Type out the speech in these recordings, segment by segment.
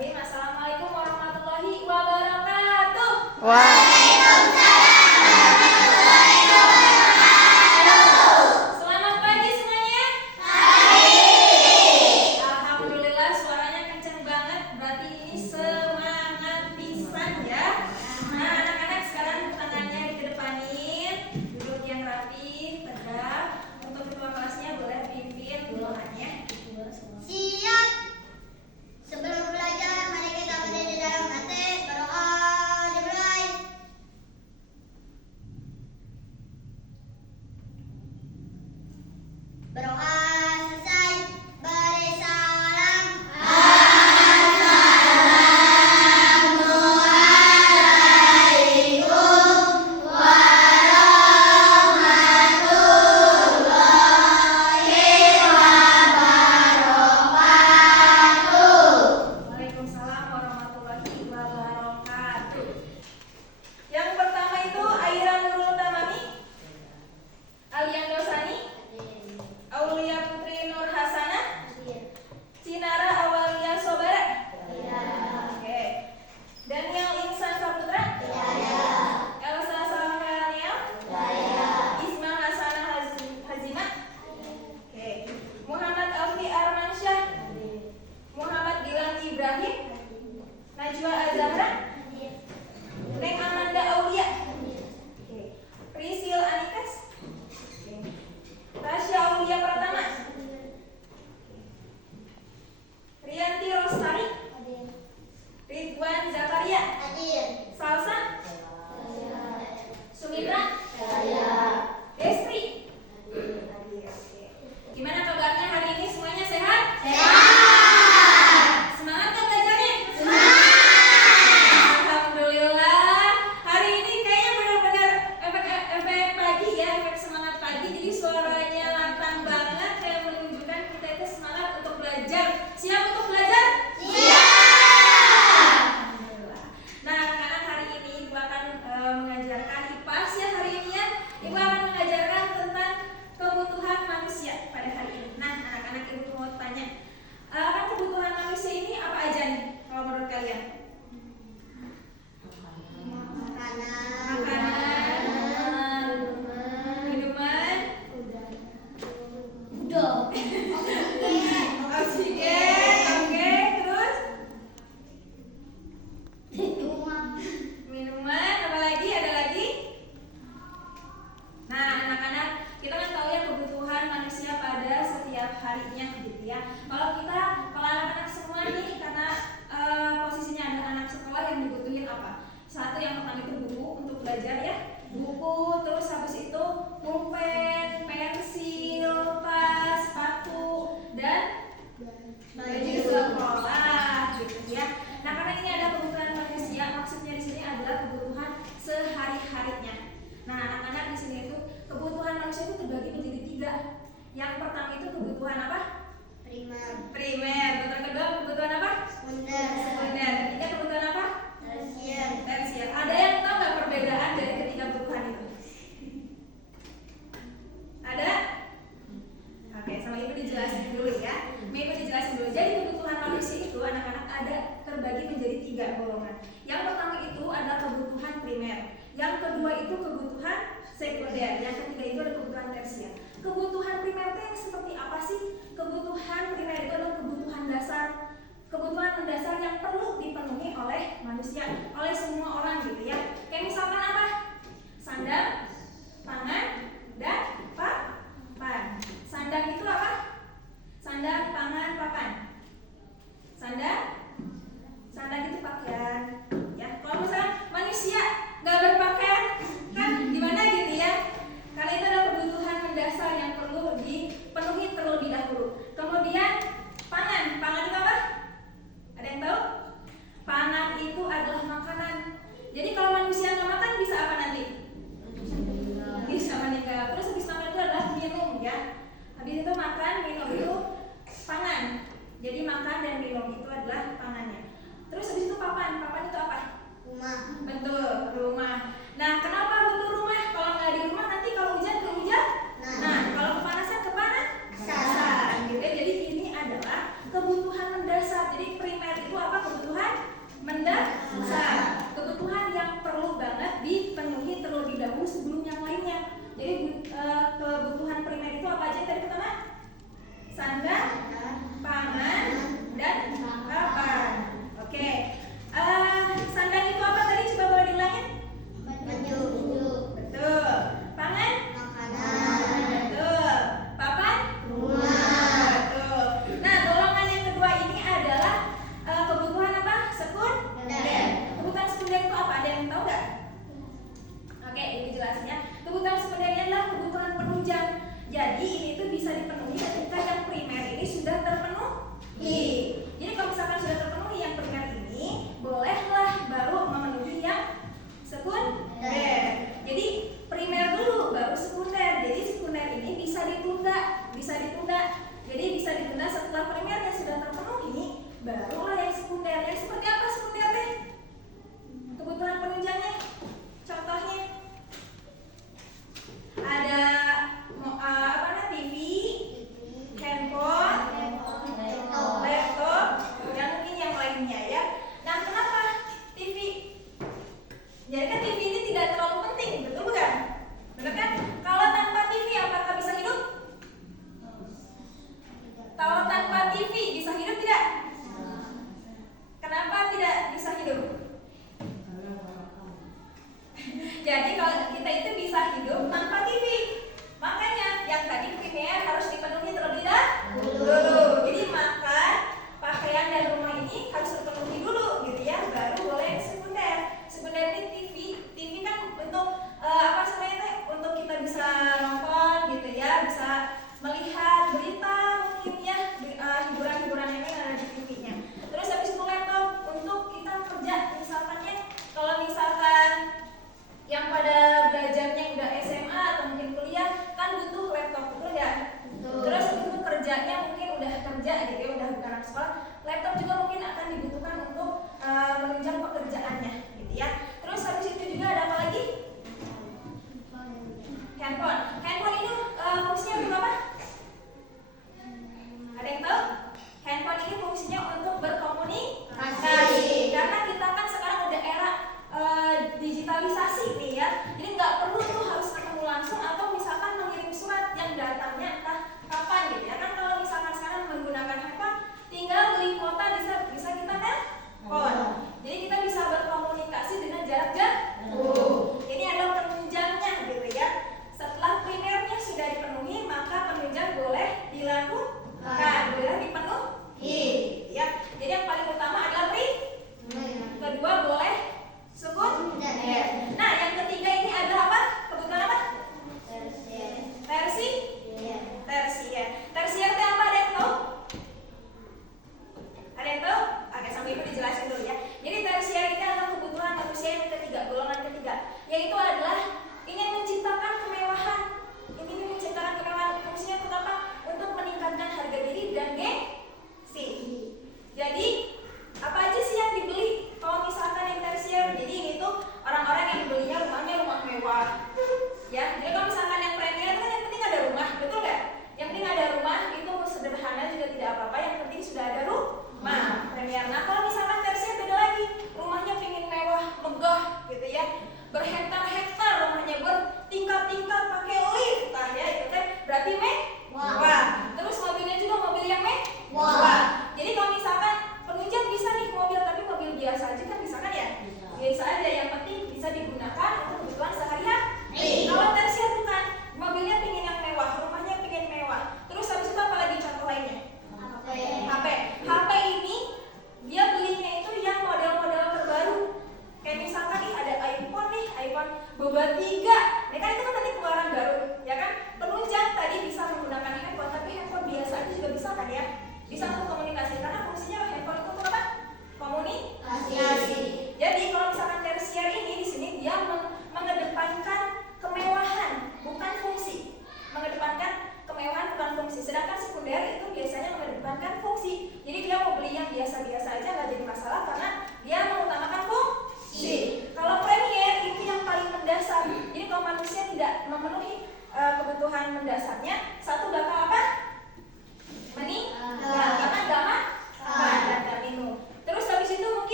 Bismillahirrahmanirrahim. Assalamualaikum warahmatullahi wabarakatuh. Waalaikumsalam warahmatullahi wabarakatuh. Selamat pagi semuanya. Pagi. Alhamdulillah suaranya kenceng banget. Berarti ini semangat pisan ya. Nah, anak-anak sekarang tangannya dikedepanin, duduk yang rapi, tegak. Untuk ketua kelasnya boleh pimpin golongannya. Siap. Sebelum belajar, mari kita berdiri dalam hati, berdoa, dimulai. Berdoa selesai, beri salam. Assalamualaikum warahmatullahi wabarakatuh. Waalaikumsalam warahmatullahi wabarakatuh. Yang pertama itu Aira Nurul Tamami, Aliando Sani, Aulia Putri Nur Hasanah, Cinara Awalia Sobara. Oke. Daniel Insan Saputra. Elsa Salma Niel. Ismail Hasanah Hazimah. Oke. Muhammad Alfi Armansyah. Muhammad Gilang Ibrahim. Najwa Azahra. Neng Amanda Aulia. Oke. Prisil Anikas. Oke. Tasya Aulia Pratama. Rianti Rostari. Ridwan Zakaria. Salsa. Sumitra. Destri. Oke. Gimana kabarnya hari ini, semuanya sehat? Semangat nggak belajarnya? Alhamdulillah. Hari ini kayaknya benar-benar efek pagi ya, efek semangat pagi. Jadi suaranya lantang banget, kayak menunjukkan kita itu semangat untuk belajar. Siap untuk belajar? Alhamdulillah. Nah, anak-anak, hari ini Ibu akan mengajarkan IPAS ya hari ini ya. Ibu akan mengajarkan tentang kebutuhan manusia pada hari ini. Nah, anak-anak, Ibu mau tanya, kan kebutuhan manusia ini apa aja nih kalau menurut kalian? Makanan, minuman, oksigen, oke, terus minuman, apa lagi? Ada lagi? Nah, anak-anak, kita kan tahu ya kebutuhan manusia pada setiap harinya gitu ya. Kalau anak-anak semua nih, karena posisinya ada anak sekolah yang dibutuhin apa? Satu, yang pertama itu buku untuk belajar ya, buku, terus habis itu pulpen, pensil, tas, sepatu, dan baju sekolah gitu ya. Nah, karena ini ada kebutuhan manusia, maksudnya di sini adalah kebutuhan sehari-harinya. Nah, anak-anak, di sini itu kebutuhan manusia itu terbagi menjadi 3. Yang pertama itu kebutuhan apa? Primer. Kebutuhan kedua kebutuhan apa? Sekunder. Ketiga kebutuhan apa? Tersier. Ada yang tahu nggak perbedaan dari ketiga kebutuhan itu? Ada? Oke, sama Ibu dijelasin dulu ya. Ibu dijelasin dulu. Jadi kebutuhan manusia itu, anak-anak, ada terbagi menjadi 3 golongan. Yang pertama itu adalah kebutuhan primer. Yang kedua itu kebutuhan sekunder. Yang ketiga itu ada kebutuhan tersier. Kebutuhan primer itu yang seperti apa sih? Kebutuhan primer itu adalah kebutuhan dasar. Kebutuhan mendasar yang perlu dipenuhi oleh manusia, oleh semua orang gitu ya. Kayak misalkan apa? Sandang, pangan, dan papan. Sandang itu apa? Sandang, pangan, papan. Sandang itu pakaian. Ya, kalau misalnya manusia nggak berpakaian, kan gimana gitu ya? Karena itu adalah kebutuhan mendasar yang perlu dipenuhi terlebih dahulu. Kemudian pangan itu apa? Ada yang tahu?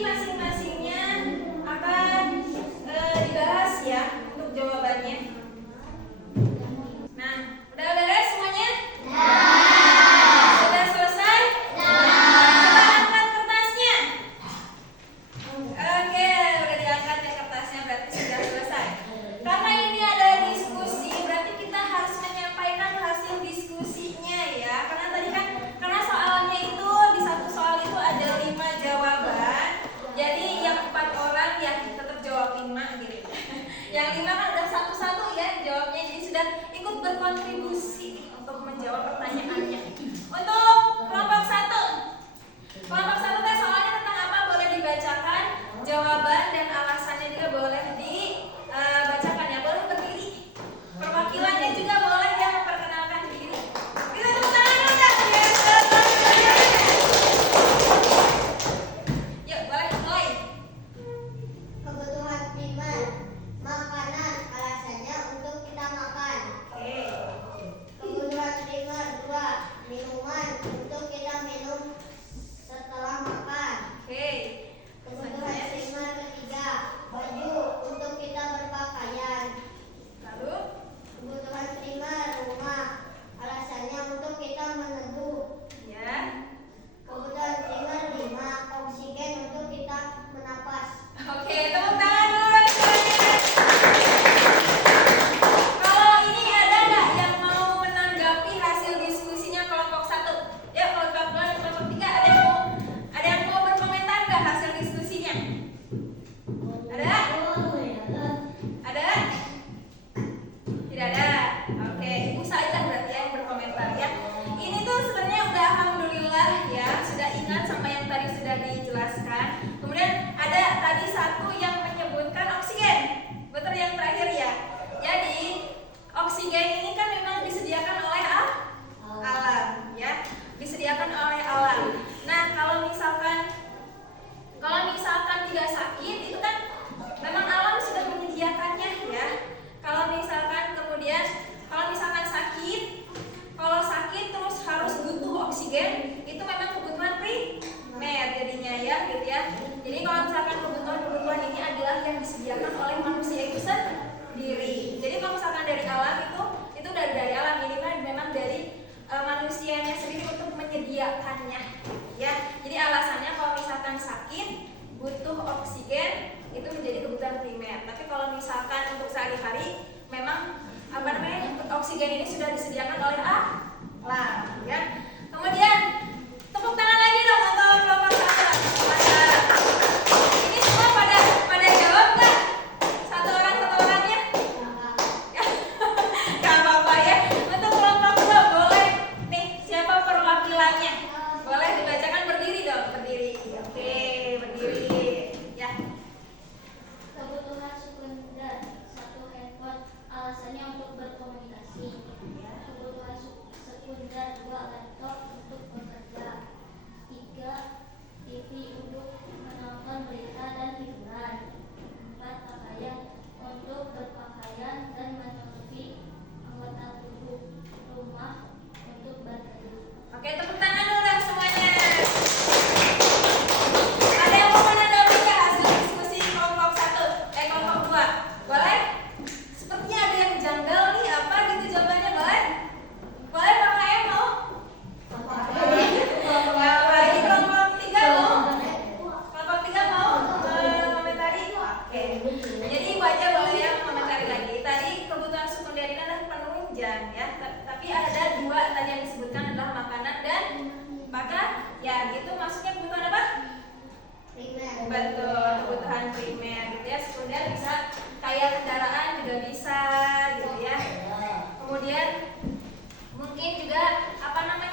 masing-masingnya akan dibahas ya untuk jawabannya. Nah, udah beres semuanya? Sudah selesai? Coba angkat kertasnya. Oke, udah diangkat ya kertasnya, berarti sudah selesai. Karena ini ada diskusi, berarti kita harus menyampaikan hasil diskusinya ya. Karena tadi kan, karena soalnya itu di satu soal itu ada 5 jawaban. Jadi yang 4 orang ya tetap jawab 5 gitu. Yang 5 kan udah satu-satu ya jawabnya, jadi sudah ikut berkontribusi untuk menjawab pertanyaannya. Untuk kelompok 1. Kelompok 1 teh soalnya tentang apa? Boleh dibacakan jawaban dan alasannya juga boleh dibacakan ya. Boleh berdiri. Perwakilannya juga boleh ya memperkenalkan diri. Kita tepuk tangan dulu ya. Yuk, boleh mulai. Kebutuhan primer, makanan, alasannya untuk kita makan. Oke. Kebutuhan primer 2, minuman, untuk kita minum setelah makan. Oke. Kebutuhan primer ketiga, baju, untuk kita berpakaian. Lalu Kebutuhan primer rumah, alasannya untuk kita meneduh. ya. Kebutuhan primer 5, oksigen, untuk kita menapas. Oke, tepuk tangan dulu semuanya. Kalau ini ada nggak yang mau menanggapi hasil diskusinya kelompok 1? Ya, kelompok 2 dan kelompok 3 ada yang mau berkomentar nggak hasil diskusinya? Ada? Ada? Tidak ada. Oke, ibu saja berarti yang berkomentar ya. Ini tuh sebenarnya udah alhamdulillah ya, sudah ingat sama yang tadi sudah dijelaskan. Kemudian ada tadi satu yang menyebutkan oksigen. Betul yang terakhir ya. Jadi oksigen ini kan memang disediakan oleh alam ya. Disediakan oleh alam. Nah, kalau misalkan tidak sakit itu kan memang alam sudah menyediakannya ya. Kalau misalkan sakit terus harus butuh oksigen, itu memang kebutuhan primer jadinya ya gitu ya. Jadi kalau misalkan kebutuhan ini adalah yang disediakan oleh manusia itu sendiri. Jadi kalau misalkan dari alam itu dari alam, ini memang dari manusianya sendiri untuk menyediakannya ya. Jadi alasannya kalau misalkan sakit butuh oksigen itu menjadi kebutuhan primer. Tapi kalau misalkan untuk sehari-hari memang oksigen ini sudah disediakan oleh alam ya. Kemudian tepuk tangan lagi dong untuk kelompok 1. Mantap. Ini semua pada jawab nggak? Satu orangnya? Ya. Gak apa-apa ya. Untuk kelompok 2 boleh nih, siapa perwakilannya? Boleh dibacakan, berdiri dong, berdiri. Oke, berdiri ya. Kebutuhan sekunder 1, handphone, alasannya untuk berkomunikasi. Kebutuhan sekunder 2, laptop, untuk bekerja. 3, TV, untuk menonton berita dan hiburan. 4, pakaian, untuk berpakaian dan menutupi anggota tubuh. Rumah, untuk berdiri. Oke, tepuk tangan dulu dong semuanya. Ada yang mau menanggapi nggak hasil diskusi kelompok 2? Boleh? Sepertinya ada yang janggal nih, apa gitu jawabannya, boleh? Boleh Pak KM mau? Ya, lagi kelompok 3 mau? Kelompok 3 mau komentari? Oke. Jadi ibu aja boleh ya komentari lagi. Tadi kebutuhan sekunder ini adalah penunjang ya. Tapi ada 2 tadi yang disebutkan adalah makanan dan ya gitu, maksudnya kebutuhan apa? Primer. Betul, kebutuhan primer gitu ya. Sekunder bisa kayak kendaraan juga bisa gitu ya. Kemudian mungkin juga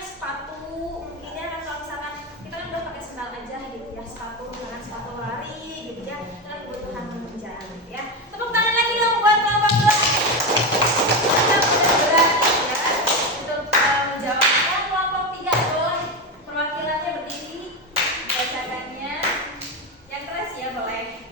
sepatu, mungkin ya kan kalau misalkan kita kan udah pakai sendal aja gitu ya, sepatu misalkan sepatu lari gitu ya, itu kan kebutuhan menunjang gitu ya. Tepuk tangan lagi dong buat kelompok 2. Mantap, udah berat ya untuk menjawabnya. Kelompok 3 boleh perwakilannya berdiri, bacakannya yang keras ya boleh.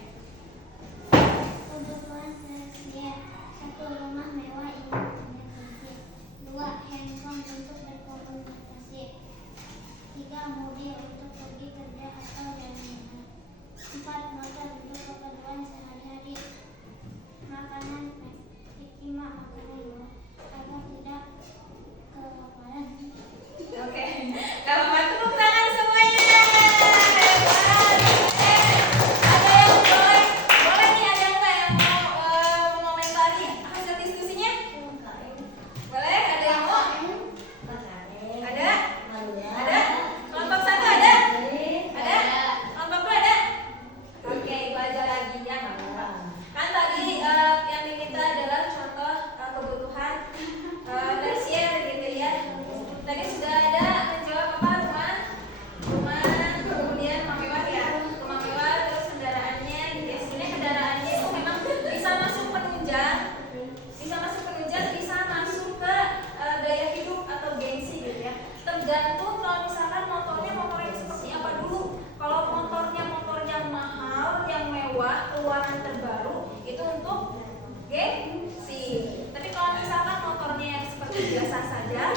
mewah, keluaran terbaru itu untuk gengsi. Tapi kalau misalkan motornya yang seperti biasa saja,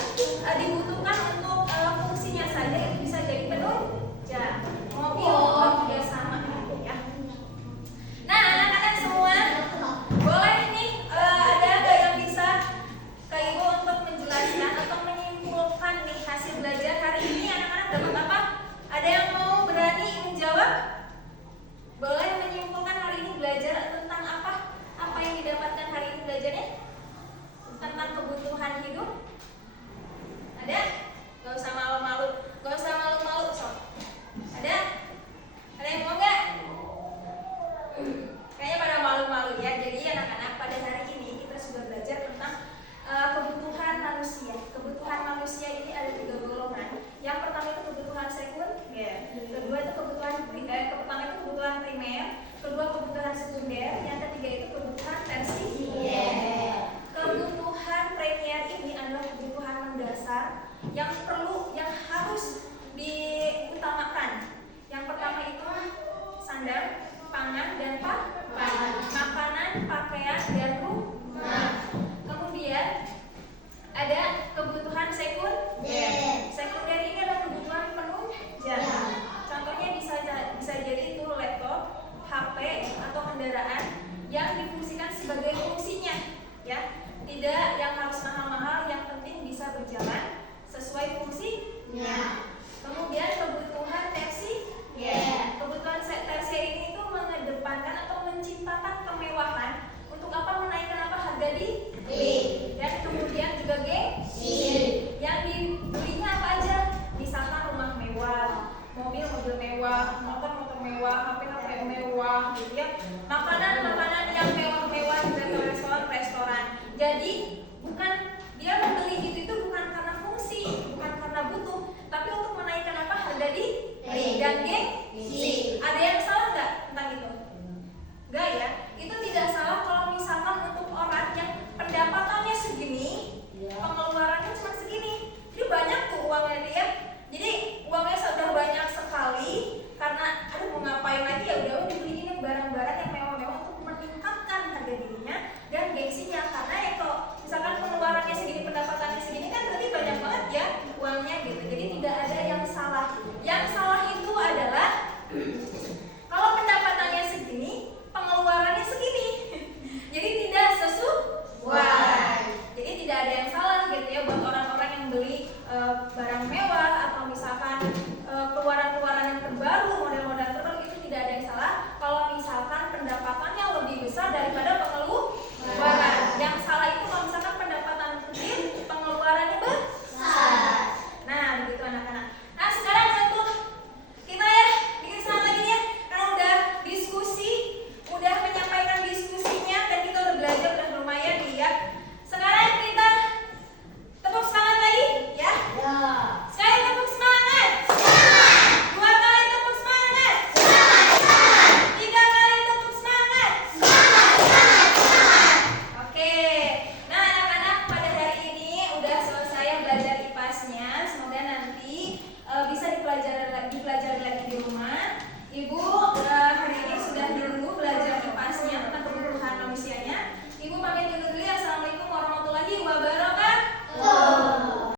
dibutuhkan untuk fungsinya saja, itu bisa jadi penunjang. Mobil juga sama ya. Nah, anak-anak semua, boleh nih ada nggak yang bisa ke Ibu untuk menjelaskan atau menyimpulkan nih hasil belajar hari ini anak-anak dapat apa? Ada yang mau berani menjawab? Boleh menyimpulkan hari ini belajar tentang apa? Apa yang didapatkan hari ini belajarnya? Tentang kebutuhan hidup? Ada? Gak usah malu-malu, gak usah malu-malu sob. Ada? Ada yang mau nggak? Kayaknya pada malu-malu ya. Jadi anak-anak, pada hari ini kita sudah belajar tentang kebutuhan manusia. Kebutuhan manusia ini ada 3 golongan. Yang pertama itu kebutuhan sekunder, kedua itu kebutuhan pertama itu kebutuhan primer, kedua kebutuhan sekunder, yang ketiga itu kebutuhan tersier. Kebutuhan primer ini adalah kebutuhan mendasar yang perlu, yang harus diutamakan. Yang pertama itu sandang, pangan dan papan, makanan, pakaian dan rumah. Kemudian ada kebutuhan sekunder. Sekunder ini adalah kebutuhan penunjang. Contohnya bisa jadi itu laptop, HP atau kendaraan yang difungsikan sebagai fungsinya, ya. Tidak yang harus mahal-mahal, yang penting bisa berjalan sesuai fungsinya. Kemudian kebutuhan tersier. Kebutuhan tersier ini itu mengedepankan atau menciptakan kemewahan untuk apa? Menaikkan apa? Harga diri. Dan kemudian juga gengsi. Yang dibelinya apa aja? Misalkan rumah mewah, mobil mewah, motor mewah, HP mewah, gitu ya. Makanan yang mewah-mewah juga ke restoran. Jadi